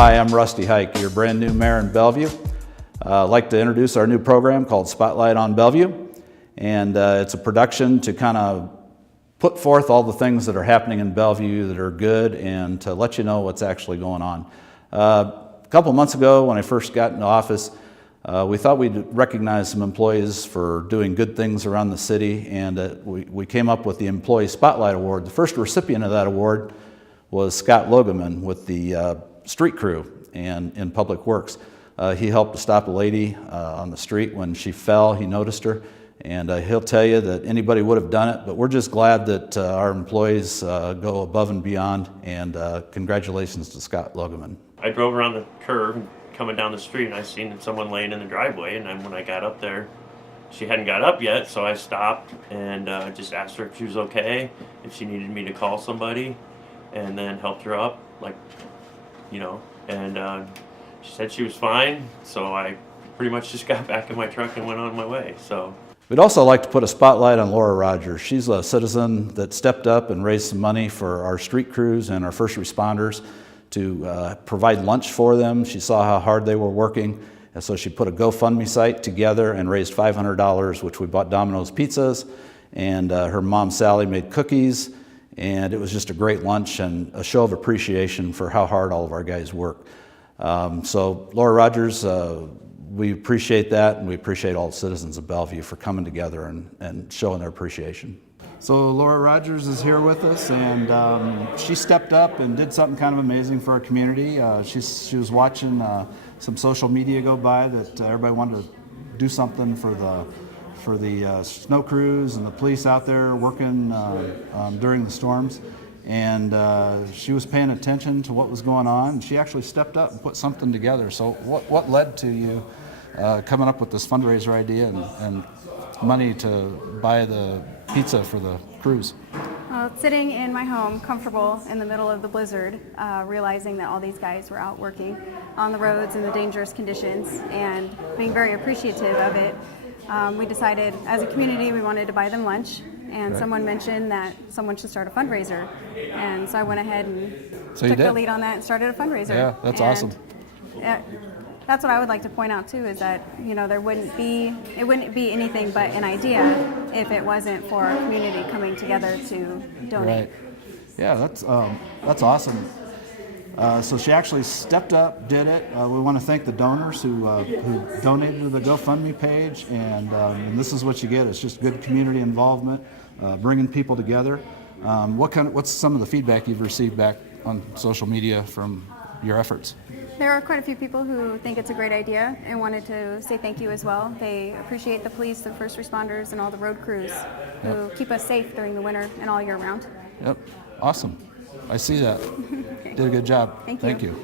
Hi, I'm Rusty Hike, your brand new mayor in Bellevue. I'd like to introduce our new program called Spotlight on Bellevue. And it's a production to kind of put forth all the things that are happening in Bellevue that are good and to let you know what's actually going on. A couple months ago when I first got into office, we thought we'd recognize some employees for doing good things around the city, and we came up with the Employee Spotlight Award. The first recipient of that award was Scott Logeman with the street crew and in Public Works. He helped to stop a lady on the street when she fell. He noticed her, and he'll tell you that anybody would have done it, but we're just glad that our employees go above and beyond, and congratulations to Scott Logeman. I drove around the curve coming down the street, and I seen someone laying in the driveway, and then when I got up there, she hadn't got up yet, so I stopped and just asked her if she was okay, if she needed me to call somebody, and then helped her up, and she said she was fine, so I pretty much just got back in my truck and went on my way. So we'd also like to put a spotlight on Laura Rogers. She's a citizen that stepped up and raised some money for our street crews and our first responders to provide lunch for them. She saw how hard they were working, and so she put a GoFundMe site together and raised $500, which we bought Domino's pizzas, and her mom Sally made cookies, and it was just a great lunch and a show of appreciation for how hard all of our guys work. So Laura Rogers, we appreciate that, and we appreciate all the citizens of Bellevue for coming together and showing their appreciation. So Laura Rogers is here with us, and she stepped up and did something kind of amazing for our community. She was watching some social media go by that everybody wanted to do something for the snow crews and the police out there working during the storms. And she was paying attention to what was going on, and she actually stepped up and put something together. So what led to you coming up with this fundraiser idea and money to buy the pizza for the crews? Well, sitting in my home, comfortable in the middle of the blizzard, realizing that all these guys were out working on the roads in the dangerous conditions and being very appreciative of it, we decided as a community we wanted to buy them lunch. And someone mentioned that someone should start a fundraiser. And so I went ahead and took the lead on that and started a fundraiser. Yeah, that's awesome. That's what I would like to point out too, is that it wouldn't be anything but an idea if it wasn't for our community coming together to donate. Right. Yeah, that's awesome. So she actually stepped up, did it. We want to thank the donors who donated to the GoFundMe page, and this is what you get. It's just good community involvement, bringing people together. What's some of the feedback you've received back on social media from your efforts? There are quite a few people who think it's a great idea and wanted to say thank you as well. They appreciate the police, the first responders, and all the road crews who keep us safe during the winter and all year round. Yep, awesome. I see that. Okay. Did a good job. Thank you.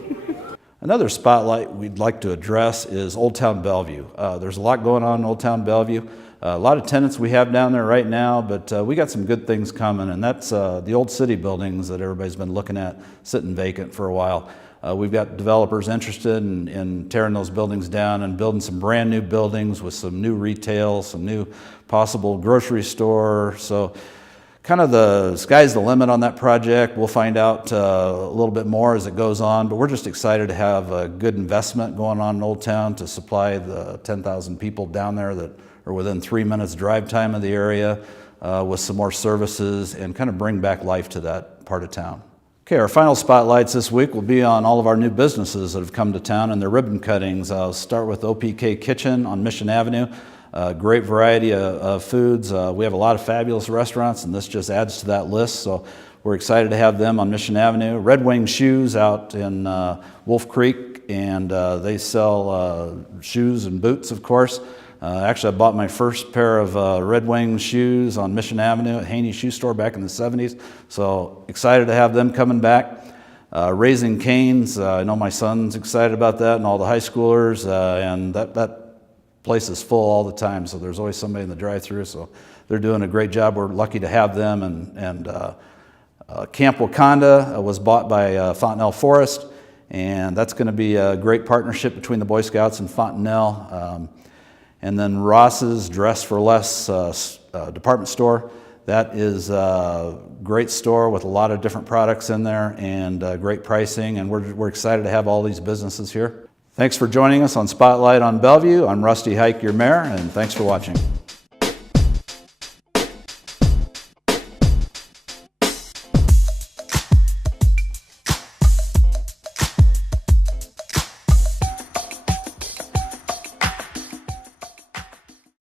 Another spotlight we'd like to address is Old Town Bellevue. There's a lot going on in Old Town Bellevue. A lot of tenants we have down there right now, but we got some good things coming, and that's the old city buildings that everybody's been looking at sitting vacant for a while. We've got developers interested in tearing those buildings down and building some brand new buildings with some new retail, some new possible grocery store. So kind of the sky's the limit on that project. We'll find out a little bit more as it goes on, but we're just excited to have a good investment going on in Old Town to supply the 10,000 people down there that are within 3 minutes drive time of the area with some more services and kind of bring back life to that part of town. Okay, our final spotlights this week will be on all of our new businesses that have come to town and their ribbon cuttings. I'll start with OPK Kitchen on Mission Avenue. Great variety of foods. We have a lot of fabulous restaurants, and this just adds to that list, so we're excited to have them on Mission Avenue. Red Wing Shoes out in Wolf Creek, and they sell shoes and boots, of course. Actually, I bought my first pair of Red Wing shoes on Mission Avenue at Haney Shoe Store back in the 70s, so excited to have them coming back. Raising Cane's, I know my son's excited about that, and all the high schoolers, and that place is full all the time, so there's always somebody in the drive-thru, so they're doing a great job. We're lucky to have them, and Camp Wakanda was bought by Fontenelle Forest, and that's going to be a great partnership between the Boy Scouts and Fontenelle. And then Ross's Dress for Less department store, that is great store with a lot of different products in there and great pricing, and we're excited to have all these businesses here. Thanks for joining us on Spotlight on Bellevue. I'm Rusty Hike, your mayor, and thanks for watching.